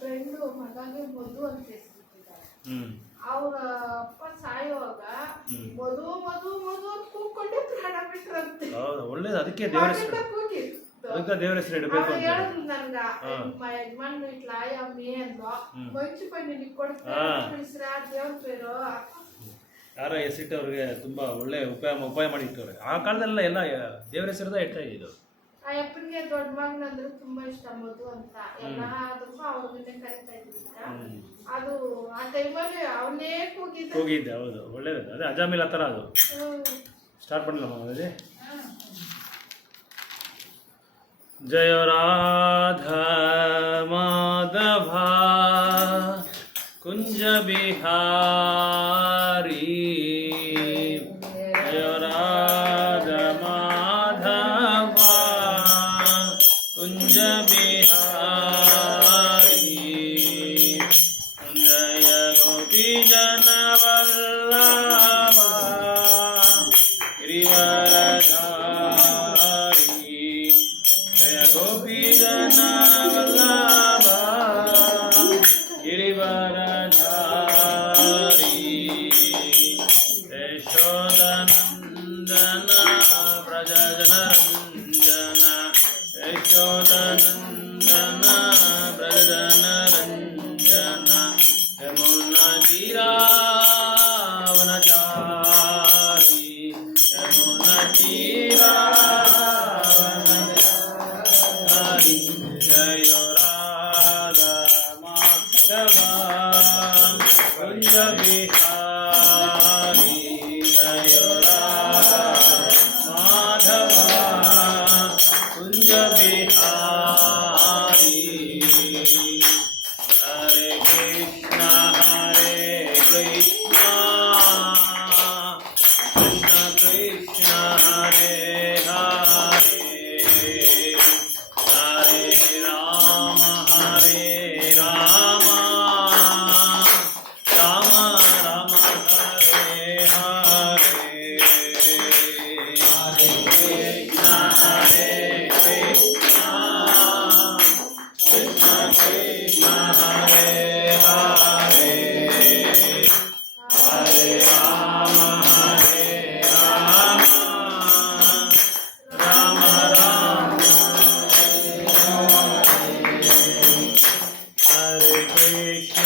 Friend ಮಗಗೆ ಮಧು ಅಂತ ಹೆಸರಿಟ್ಟಿದ್ದಾರೆ. ಅವ್ರ ಅಪ್ಪ ಸಾಯುವಾಗ ಮಧು ಮಧು ಮಧು ಅಂತ ಕೂಗ್ಕೊಂಡೆ ಪ್ರಾಣ ಬಿಟ್ರಂತೆ. ಹೌದು, ಒಳ್ಳೇದು. ಅದಕ್ಕೆ ದೇವರ ಹೆಸರು, ಅದಕ್ಕೆ ದೇವರ ಹೆಸರು ಇಡಬೇಕು ಅಂತ ಹೇಳಿದ್ರು ನನ್ಗ. ಯಜಮಾನ್ ಇಟ್ಲ ಅಮ್ಮಿ ಅಂದ್ಲು. ಮಂಚು ಪಂಡಿ ಕೊಡ್ತಾರೆ ದೇವ್ರ ಪೇರು. ಯಾರ ಹೆಸರಿಟ್ಟು ಅವ್ರಿಗೆ ತುಂಬಾ ಒಳ್ಳೆ ಉಪಾಯ ಮಾಡಿ ಇಟ್ಟವ್ರೆ. ಆ ಕಾಲದಲ್ಲ ಎಲ್ಲ ದೇವರ ಹೆಸರದ ಇಡ್ತಾ ಇದ್ದು. ಆ ಅಪ್ಪನಿಗೆ ದೊಡ್ಡ ಮಗನಂದ್ರೆ ತುಂಬಾ ಇಷ್ಟ ಮಧು ಅಂತ. ಎಲ್ಲಾದ್ರೂ ಅವ್ರನ್ನೇ ಕರಿತಾ ಇದ್ದ. ಅದು ಆ ಟೈಮಲ್ಲಿ ಅವನೇ ಕೂಗಿದ್ದೆ. ಹೌದು, ಒಳ್ಳೇದು. ಅದೇ ಅಜಾಮಿಲ್ ಆ ಥರ ಅದು ಸ್ಟಾರ್ಟ್ ಮಾಡಲಿಲ್ಲ ಅದೇ. ಜಯ ರಾಧಾ ಮಾಧವ ಕುಂಜ ಬಿಹಾರಿ, ಜಯ ರಾಧಾ ಮಾಧವ ಕುಂಜ ಬಿಹಾರಿ, ಜಯ ಗೋಪಿ ಜನ ವಲ್ಲಭ ಗಿರಿವರಧಾರಿ, ಜಯ ಗೋಪಿ ಜನ ವಲ್ಲಭ ಗಿರಿವರಧಾರಿ, ಯಶೋದನಂದನ ವ್ರಜ ಜನರಂಜನ, ಯಶೋದನಂದನ ವ್ರಜ ಜನರಂಜನ, ಯಮುನಾ ತೀರಾವನಚಾರಿ, ಯಮುನಾ ತೀರಾವನಚಾರಿ, ಜಯ ರಾಧಾ ಮಾಧವ ಕುಂಜ ಬಿಹಾರಿ, ಜಯ ರಾಧಾ ಮಾಧವ ಕುಂಜ ಬಿಹಾರಿ. ಹರೆ ಕೃಷ್ಣ ಕೃಷ್ಣ ಕೃಷ್ಣ ಹರೆ ಹರೆ, ಹರೆ ರಾಮ ರಾಮ ರಾಮ ರಾಮ ಹರೆ ಹರೆ, ಹರೆ ಕೃಷ್ಣ ಕೃಷ್ಣ ಕೃಷ್ಣ ಹರೆ ಹರೆ, ಹರೆ ರಾಮ ರಾಮ ರಾಮ ಹರೆ ಕೃಷ್ಣ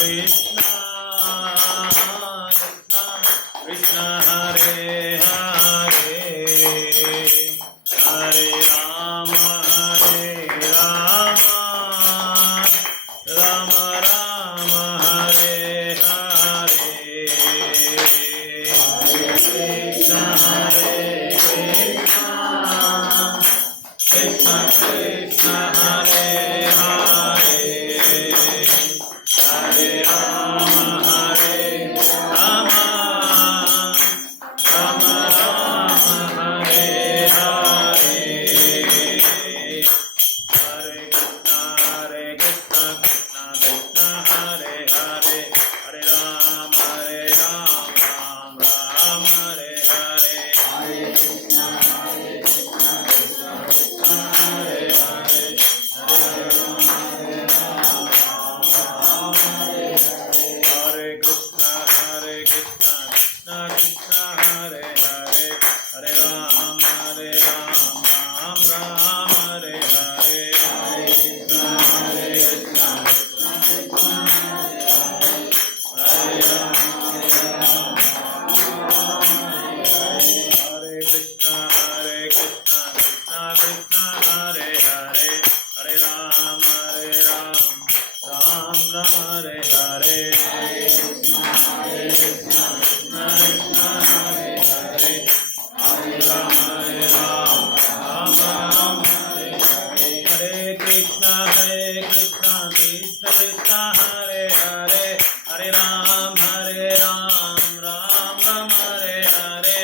ಕೃಷ್ಣ ಕೃಷ್ಣ ಹರೆ ಹರೆ, ಹರೆ ರಾಮ ರಾಮ ರಾಮ ರಾಮ ಹರೆ ಹರೆ, ಹರೆ ಕೃಷ್ಣ ಕೃಷ್ಣ ಕೃಷ್ಣ ಹರೆ ಹರೆ, ಹರೆ ರಾಮ ರಾಮ ರಾಮ ರಾಮ ಹರೆ ಹರೆ, ಹರೆ ಕೃಷ್ಣ ಕೃಷ್ಣ ಕೃಷ್ಣ ಹರೆ ಹರೆ, ಹರೆ ರಾಮ ರಾಮ ರಾಮ ಹರೆ ಹರೆ, ಹರೆ ಕೃಷ್ಣ ಕೃಷ್ಣ ಕೃಷ್ಣ ಹರೆ ಹರೆ, ಹರೆ ರಾಮ ರಾಮ ಹರೆ ಹರೆ, ಹರೆ ಕೃಷ್ಣ ಕೃಷ್ಣ ಕೃಷ್ಣ ಹರೆ ಹರೆ, ಹರೆ ರಾಮ ರಾಮ ರಾಮ ಹರೆ ಹರೆ, ಹರೆ ಕೃಷ್ಣ ಕೃಷ್ಣ ಕೃಷ್ಣ ಹರೆ ಹರೆ, ಹರೆ ಕೃಷ್ಣ ಕೃಷ್ಣ ಕೃಷ್ಣ ಹರೆ ಹರೆ, ಹರೆ ರಾಮ ರಾಮ ರಾಮ ಹರೆ ಹರೆ, ಹರೆ ಕೃಷ್ಣ ಕೃಷ್ಣ ಕೃಷ್ಣ ಹರೆ ಹರೆ, ಹರೆ ರಾಮ ರಾಮ ರಾಮ ಹರೆ ಹರೆ, ಹರೆ ಕೃಷ್ಣ ಕೃಷ್ಣ ಕೃಷ್ಣ ಹರೆ ಹರೆ, ಹರೆ ರಾಮ ರಾಮ ರಾಮ ಹರೆ ಹರೆ,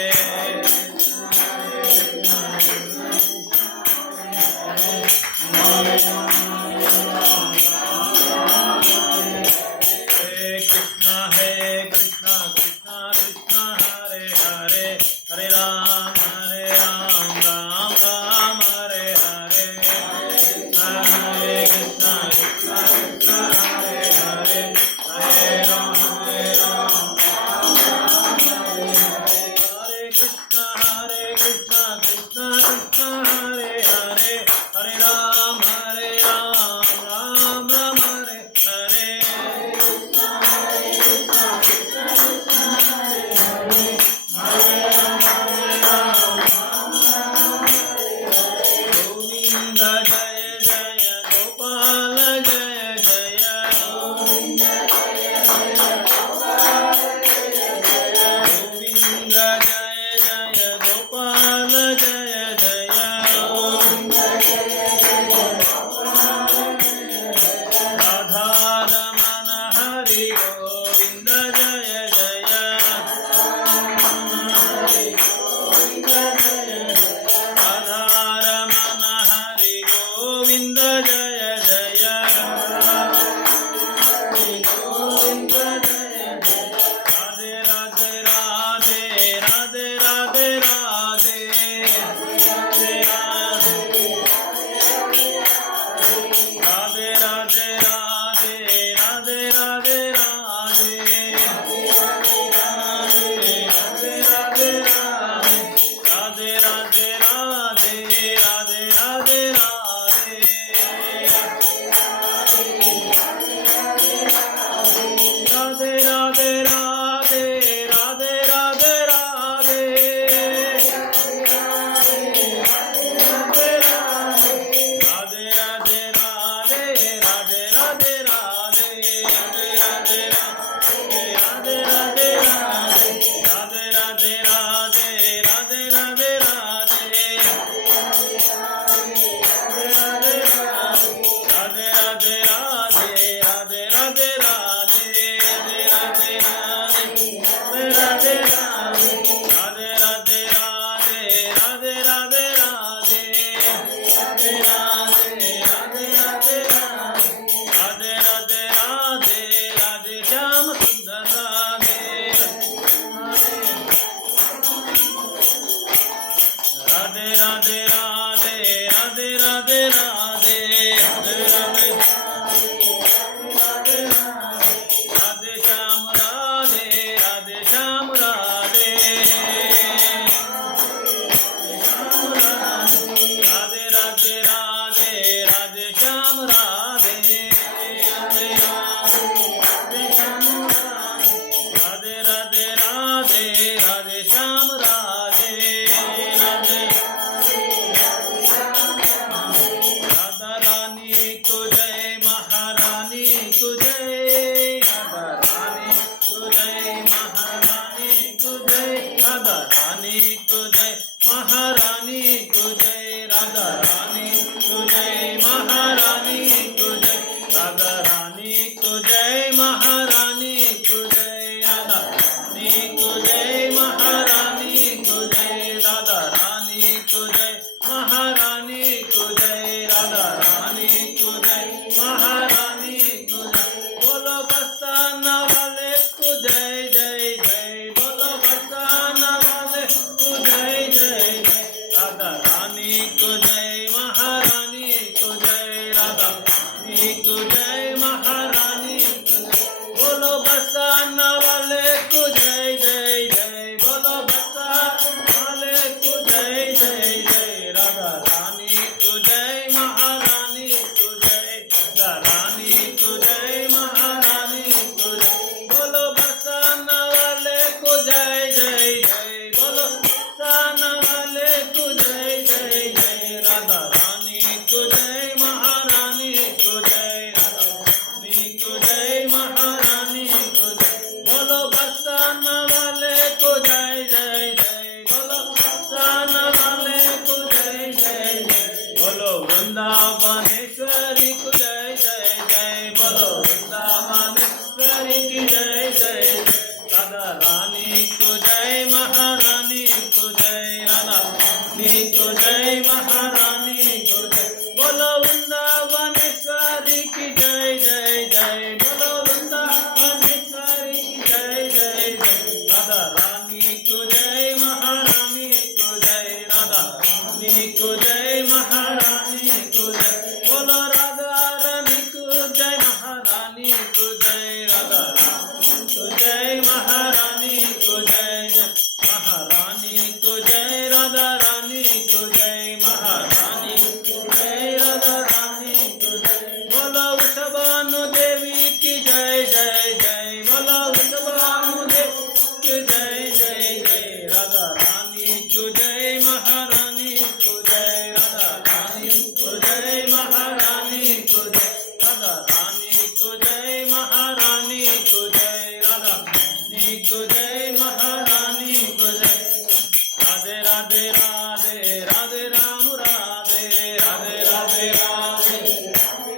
राधा रानी को जय महारानी को जय राधा रानी को जय महारानी को जय राधा रानी को जय महारानी को जय राधा रानी को जय महारानी को जय राधा रानी को जय महारानी को जय बोलो बरसाना वाले को जय जय जय बोलो बरसाना वाले को जय जय जय राधा रानी को जय महारानी को जय राधा रानी को जय महारानी को जय बोलो बरसाना वाले को जय जय जय बोलो बरसाना वाले को जय जय जय राधा रानी को जय महारानी को जय राधा रानी को जय महारानी को जय बोलो बरसाना वाले को जय जय जय बोलो बरसाना वाले को जय जय जय राधा रानी को जय महारानी को जय राधा रानी को जय महारानी को जय बोलो बरसाना वाले को जय जय जय बोलो बरसाना वाले को जय जय जय बोलो वृंदावनेश्वरी को जय जय जय बोलो वृंदावनेश्वरी की जय जय जय राधा रानी को जय महारानी को जय राधा रानी को जय महारानी को जय बोलो वृंदावनेश्वरी की जय जय जय बोलो वृंदावनेश्वरी की जय जय जय राधा रानी को जय महारानी को जय राधा रानी को जय महारानी को जय बोलो राधा रानी को जय महारानी को जय राधा रानी को जय महारानी को जय जय महारानी को जय राधा रानी को जय महारानी को जय राधा रानी को जय बोलो वृषभानु देवी की जय जय जय बोलो वृषभानु देवी की जय जय जय राधा रानी को जय महारानी को जय राधा रानी को जय महारानी को जय राधा रानी को जय महारानी को जय राधा रानी को जय महारानी को जय राधे राधे राधे राधे राम राधे राधे राधे राधे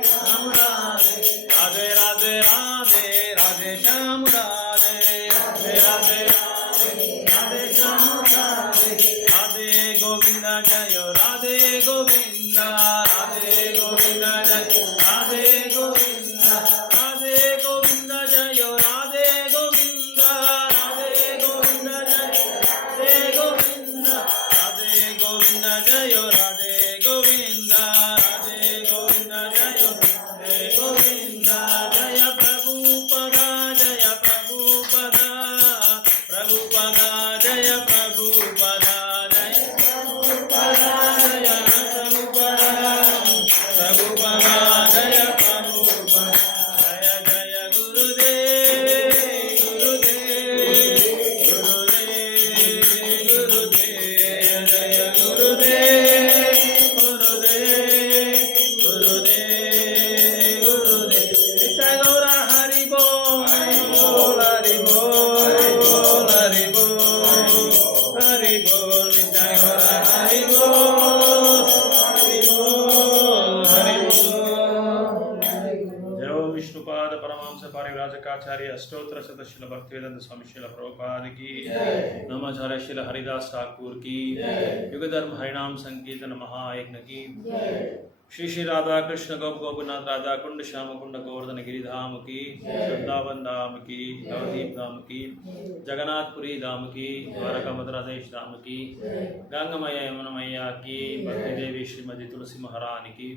राम राधे राधे राधे राधे राधे श्याम राधे राधे राधे राधे राधे श्याम राधे राधे गोविंद जय राधे गोविंद राधे गोविंद जय राधे गोविंद राधे गोविंद जय राधे गोविंद राधे गोविंद जय राधे गोविंद राधे गोविंद जय राधे गोविंद राधे गोविंद जय राधे गोविंद जय प्रभुपदा जय प्रभुपदा प्रभुपदा जय प्रभुपदा जय प्रभुपदा जय प्रभुपदा प्रभुपदा जय प्रभुपदा जय जय गुरुदेव गुरुदेव गुरुदेव गुरुदेव जय गुरुदेव गुरुदेव गुरुदेव गुरुदेव नित्य गौर हरि बोल हरि बोल हरि बोल हरि बोल नित्य गौर हरि बोल हरि बोल हरि बोल जय ओम विष्णुपाद परमहंस परिव्राजकाचार्य अष्टोत्तर शतशील भक्तिवेदांत स्वामी श्रील प्रभुपाद की नमाचार्य श्रील हरिदास ठाकुर की युगधर्म हरिनाम संकीर्तन महायज्ञ की श्री श्री राधा कृष्ण गोप गोपनाथ राधा कुंड श्याम कुंड गोवर्धन गिरिधाम की वृंदावन धाम की नवदीप धाम की जगन्नाथपुरी धाम की द्वारका मद्रादेश धाम की गंगमय यमुनमैया की भक्ति देवी श्रीमती तुलसी महारानी की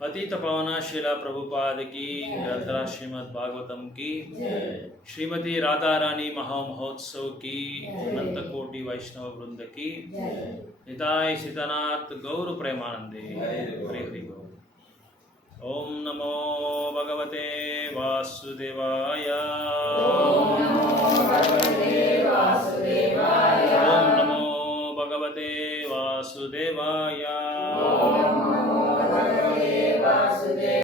पतित पावना शिला प्रभुपाद की ग्रंथराज श्रीमद् भागवतम की श्रीमती राधा रानी महामहोत्सव की अनंत कोटि वैष्णव वृंद की निताय सीतानाथ गौर प्रेमानंदे हरि हरि बोल। ओम नमो भगवते वासुदेवाय ओम नमो भगवते वासुदेवाय